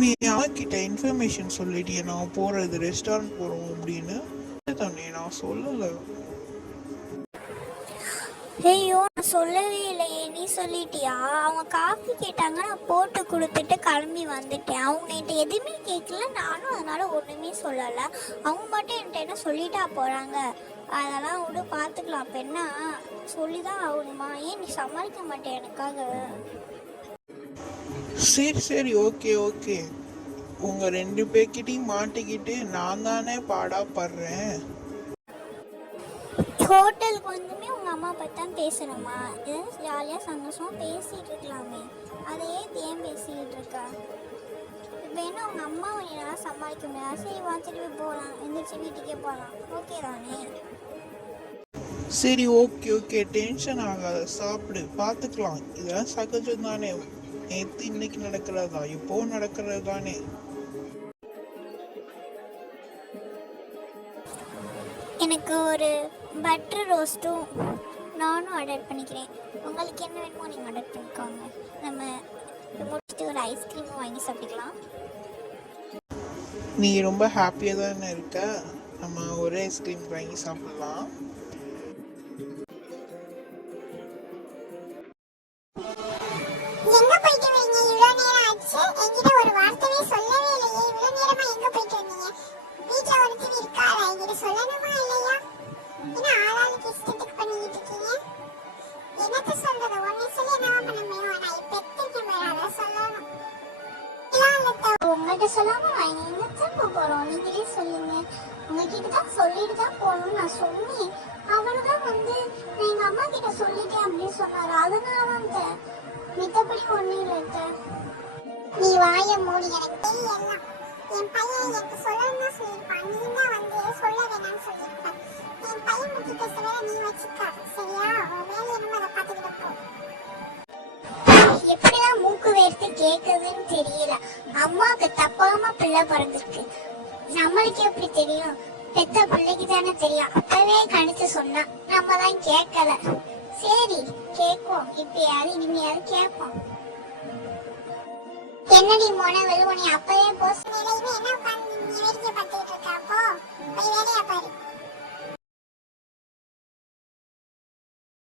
நீ அவன்கிட்ட இன்ஃபர்மேஷன் சொல்லிட்டியே நான் போறது ரெஸ்டாரண்ட் போறோம் அப்படின்னு. தானே நான் சொல்லல. ஐயோ நான் சொல்லவே இல்லையே, நீ சொல்லிட்டியா? அவங்க காஃபி கேட்டாங்க, நான் போட்டு கொடுத்துட்டு கிளம்பி வந்துட்டேன். அவங்க என்கிட்ட எதுவுமே கேட்கல, நானும் அதனால ஒன்றுமே சொல்லலை. அவங்க மட்டும் என்கிட்ட என்ன சொல்லிட்டா போகிறாங்க, அதெல்லாம் விட பார்த்துக்கலாம். அப்போ என்ன சொல்லி தான் ஆகணுமா? ஏன் நீ சமாளிக்க மாட்டேன் எனக்காக? சரி சரி, ஓகே ஓகே. உங்க 2 பேர்கிட்டையும் மாட்டிக்கிட்டு நான் தானே பாடா படுறேன். ஹோட்டலுக்கு வந்துமே உங்கள் அம்மா பற்றி தான் பேசணுமா? எதாவது ஜாலியாக சந்தோஷமாக பேசிகிட்டு இருக்கலாமே, அதையே ஏன் பேசிக்கிட்டு இருக்கா? இப்போ என்ன உங்கள் அம்மாவை என்னால் சமாளிக்க முடியாது. சரி வா, திருப்பி போகலாம், எந்திரிச்சு வீட்டுக்கே போகலாம். ஓகே தானே? சரி ஓகே ஓகே, டென்ஷன் ஆகாத, சாப்பிடு, பார்த்துக்கலாம். இதெல்லாம் சகஜம் தானே. நேற்று இன்னைக்கு நடக்கிறதா, இப்போ நடக்கிறது தானே. எனக்கு ஒரு பட்டர் ரோஸ்ட்டும் நானும் ஆர்டர் பண்ணிக்கிறேன். உங்களுக்கு என்ன வேணுமோ நீங்கள் ஆர்டர் பண்ணிக்கோங்க. நம்ம முடிச்சுட்டு ஒரு ஐஸ்கிரீமும் வாங்கி சாப்பிட்டுக்கலாம். நீ ரொம்ப ஹாப்பியாக தானே இருக்க, நம்ம ஒரே ஐஸ்கிரீம் வாங்கி சாப்பிடலாம். எங்க போயிட்டு வரீங்க? இவ்வளவு நேரம் ஆச்சு, என்கிட்ட ஒரு வார்த்தையே சொல்லவே இல்லையே. இவ்வளவு நேரமா எங்க போயிட்டு வந்தீங்க? வீட்டுல ஒருத்தர் இருக்காரா, என்கிட்ட சொல்லணுமா இல்லையா? என்ன ஆளாளுக்கு இஷ்டத்துக்கு பண்ணிக்கிட்டு இருக்கீங்க? என்னத்த சொல்றது, ஒன்னு சொல்லி என்னவா பண்ண முடியும்? நான் இப்ப எத்தனை பேர் அதை சொல்லணும். உங்கள்கிட்ட சொல்லாம நான் என்னத்தான் போகிறோம், நீங்களே சொல்லுங்க. உங்ககிட்ட தான் சொல்லிட்டு தான் போகணும்னு நான் சொன்னேன். அவனுதான் வந்து நான் எங்கள் அம்மா கிட்ட சொல்லிட்டேன் அப்படின்னு சொன்னார். அதனால தான் மித்தபடி ஒன்றும் இல்லை. நீ வாய மூடி, எனக்கு தெரியல. என் பையன் எனக்கு சொல்லணும்னு தான் சொல்லியிருப்பான், நீ தான் வந்து சொல்ல வேணாம்னு சொல்லியிருப்பேன். என் பையன் முக்கிய பேசுறத நீ வச்சுக்க, சரியா? வேலை என்னமோ அதை பார்த்துக்கிட்டு போ. எப்படிதான் மூக்கு வேர்த்து கேட்குதுன்னு தெரியல. அம்மாவுக்கு தப்பாம பிள்ளை பிறந்திருக்கு, நம்மளுக்கு எப்படி தெரியும்? பெத்த பிள்ளைக்கு தானே தெரியும். அப்பவே கணிச்சு சொன்னா நம்ம தான் கேட்கல. சரி கேட்போம், இப்பயாவது இனிமையாவது கேட்போம். என்னடி மோன வெளுவனி அப்பவே போஸ் நிலையுமே என்ன உட்காந்து வேடிக்கை பார்த்துக்கிட்டு இருக்கா? போ போய் வேலையா பாரு.